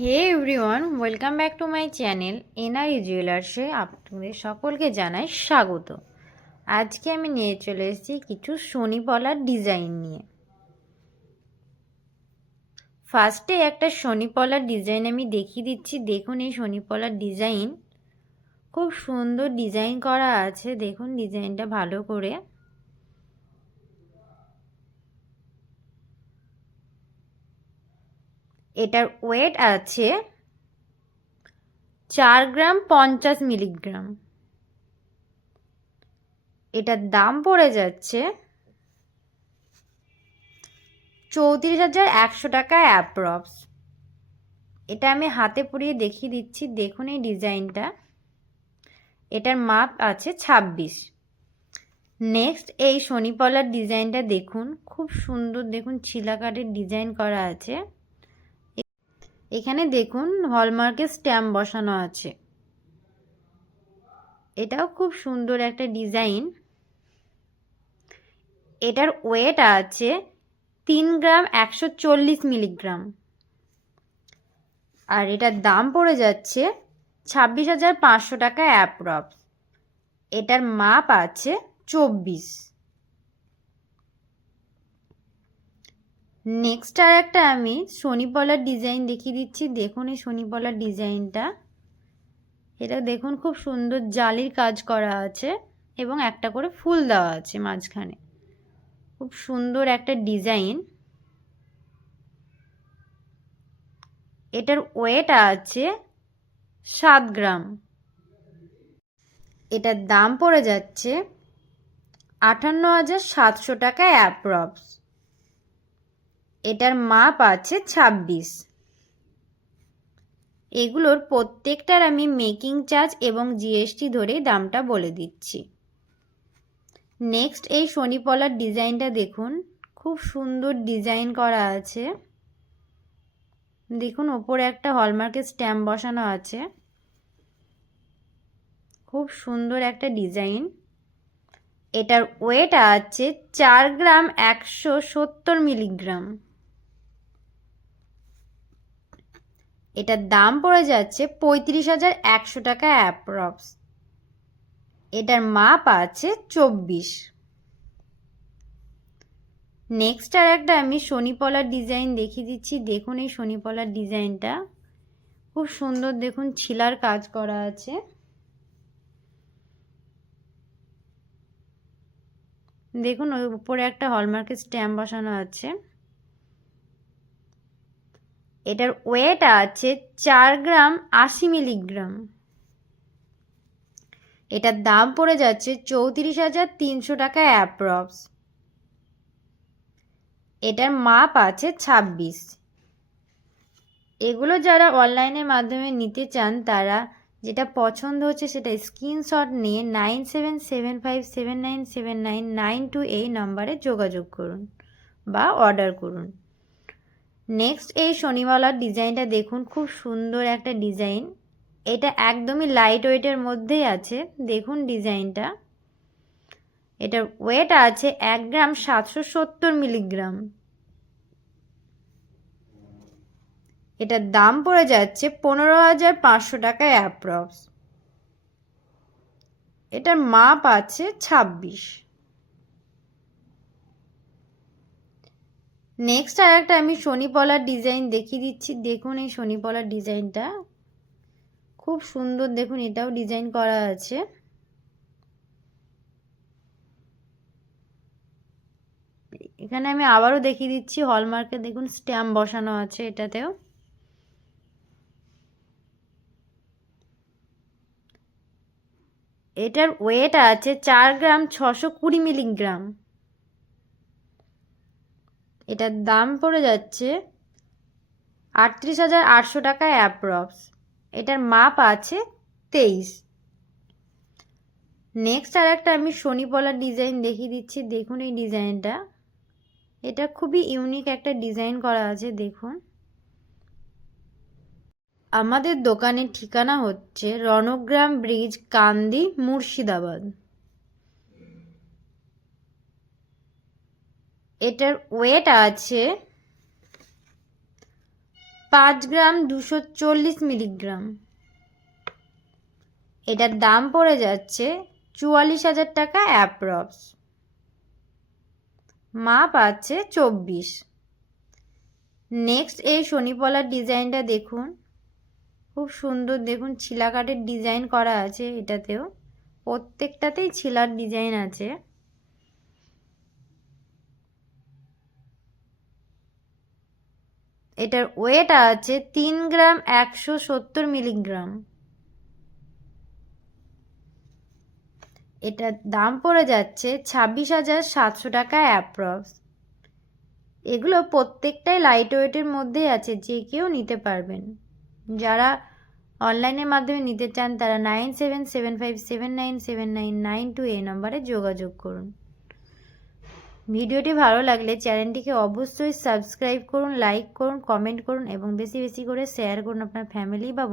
Hey everyone welcome back to my channel NRE জুয়েলার্সে আপনাদের সকলকে জানাই স্বাগত। আজকে আমি নিয়ে চলে এসেছি কিছু শনি পলার ডিজাইন নিয়ে। ফার্স্টে একটা শনি পলার ডিজাইন আমি দেখিয়ে দিচ্ছি। দেখুন এই শনি পলার ডিজাইন। খুব সুন্দর ডিজাইন করা আছে। দেখুন ডিজাইনটা ভালো করে। এটার ওয়েট আছে চার গ্রাম পঞ্চাশ মিলিগ্রাম। এটার দাম পড়ে যাচ্ছে চৌত্রিশ হাজার একশো টাকা অ্যাপ্রক্স। এটা আমি হাতে পরিয়ে দেখিয়ে দিচ্ছি, দেখুন এই ডিজাইনটা। এটার মাপ আছে ছাব্বিশ। নেক্সট এই শনিপলার ডিজাইনটা দেখুন, খুব সুন্দর দেখুন ছিলাকাটের ডিজাইন করা আছে। এখানে দেখুন হলমার্কের স্ট্যাম্প বসানো আছে। এটাও খুব সুন্দর একটা ডিজাইন এটার ওয়েট আছে তিন গ্রাম একশো চল্লিশ মিলিগ্রাম আর এটার দাম পড়ে যাচ্ছে ছাব্বিশ হাজার পাঁচশো টাকা অ্যাপ্রক্স এটার মাপ আছে চব্বিশ। নেক্সট আর একটা আমি শনিপলার ডিজাইন দেখিয়ে দিচ্ছি। দেখুন এই শনিপলার ডিজাইনটা এটা দেখুন খুব সুন্দর জালির কাজ করা আছে এবং একটা করে ফুল দেওয়া আছে মাঝখানে। খুব সুন্দর একটা ডিজাইন এটার ওয়েট আছে সাত গ্রাম। এটার দাম পড়ে যাচ্ছে আটান্ন হাজার সাতশো টাকা অ্যাপ্রক্স এটার মাপ আছে ছাব্বিশ। এগুলোর প্রত্যেকটার আমি মেকিং চার্জ এবং জিএসটি ধরে দামটা বলে দিচ্ছি। নেক্সট এই শনিপলার ডিজাইনটা দেখুন, খুব সুন্দর ডিজাইন করা আছে। দেখুন, ওপরে একটা হলমার্কের স্ট্যাম্প বসানো আছে। খুব সুন্দর একটা ডিজাইন। এটার ওয়েট আছে চার গ্রাম একশো সত্তর মিলিগ্রাম। এটার দাম পড়ে যাচ্ছে পঁয়ত্রিশ হাজার একশো টাকা অ্যাপ্রক্স। এটার মাপ আছে চব্বিশ। নেক্সট আর একটা আমি শনিপলার ডিজাইন দেখিয়ে দিচ্ছি। দেখুন এই শনিপলার ডিজাইনটা। খুব সুন্দর দেখুন, ছিলার কাজ করা আছে। দেখুন, ওই উপরে একটা হলমার্কের স্ট্যাম্প বসানো আছে। এটার ওয়েট আছে চার গ্রাম আশি মিলিগ্রাম। এটার দাম পড়ে যাচ্ছে চৌত্রিশ হাজার তিনশো টাকা অ্যাপ্রক্স এটার মাপ আছে ছাব্বিশ। এগুলো যারা অনলাইনের মাধ্যমে নিতে চান, তারা যেটা পছন্দ হচ্ছে সেটা স্ক্রিনশট নিয়ে nine seven seven five seven nine seven nine nine two এই নম্বরে যোগাযোগ করুন বা অর্ডার করুন। নেক্সট এই শনিমালার ডিজাইনটা দেখুন, খুব সুন্দর একটা ডিজাইন এটা একদমই লাইট ওয়েটের মধ্যেই আছে, দেখুন ডিজাইনটা এটার ওয়েট আছে এক গ্রাম সাতশো সত্তর মিলিগ্রাম এটার দাম পড়ে যাচ্ছে পনেরো হাজার পাঁচশো টাকায় অ্যাপ্রক্স এটার মাপ আছে ছাব্বিশ। নেক্সট আর একটা আমি শনিপলার ডিজাইন দেখিয়ে দিচ্ছি। দেখুন এই শনিপলার ডিজাইনটা খুব সুন্দর দেখুন, এটাও ডিজাইন করা আছে। এখানে আমি আবারও দেখিয়ে দিচ্ছি হলমার্কে দেখুন স্ট্যাম্প বসানো আছে এটাতেও। এটার ওয়েট আছে চার গ্রাম ছশো কুড়ি মিলিগ্রাম এটার দাম পড়ে যাচ্ছে আটত্রিশ হাজার আটশো টাকা অ্যাপ্রক্স এটার মাপ আছে তেইশ। নেক্সট আর একটা আমি শনিপলার ডিজাইন দেখিয়ে দিচ্ছি। দেখুন এই ডিজাইনটা এটা খুবই ইউনিক একটা ডিজাইন করা আছে, দেখুন। আমাদের দোকানের ঠিকানা হচ্ছে রণগ্রাম ব্রিজ, কান্দি, মুর্শিদাবাদ। এটার ওয়েট আছে পাঁচ গ্রাম দুশো চল্লিশ মিলিগ্রাম। এটার দাম পড়ে যাচ্ছে চুয়াল্লিশ হাজার টাকা অ্যাপ্রক্স। মাপ আছে চব্বিশ। নেক্সট এই শনিপলার ডিজাইনটা দেখুন। খুব সুন্দর দেখুন ছিলা কাঠের ডিজাইন করা আছে এটাতেও। প্রত্যেকটাতেই ছিলার ডিজাইন আছে। এটার ওয়েট আছে তিন গ্রাম একশো সত্তর মিলিগ্রাম এটার দাম পড়ে যাচ্ছে ছাব্বিশ হাজার সাতশো টাকা অ্যাপ্রক্স এগুলো প্রত্যেকটাই লাইট ওয়েটের মধ্যেই আছে, যে কেউ নিতে পারবেন। যারা অনলাইনের মাধ্যমে নিতে চান, তারা nine seven seven five seven nine seven nine nine two এই নম্বরে যোগাযোগ করুন। ভিডিওটি ভালো লাগলে চ্যানেলটিকে অবশ্যই সাবস্ক্রাইব করুন, লাইক করুন, কমেন্ট করুন এবং বেশি বেশি করে শেয়ার করুন আপনার ফ্যামিলি বা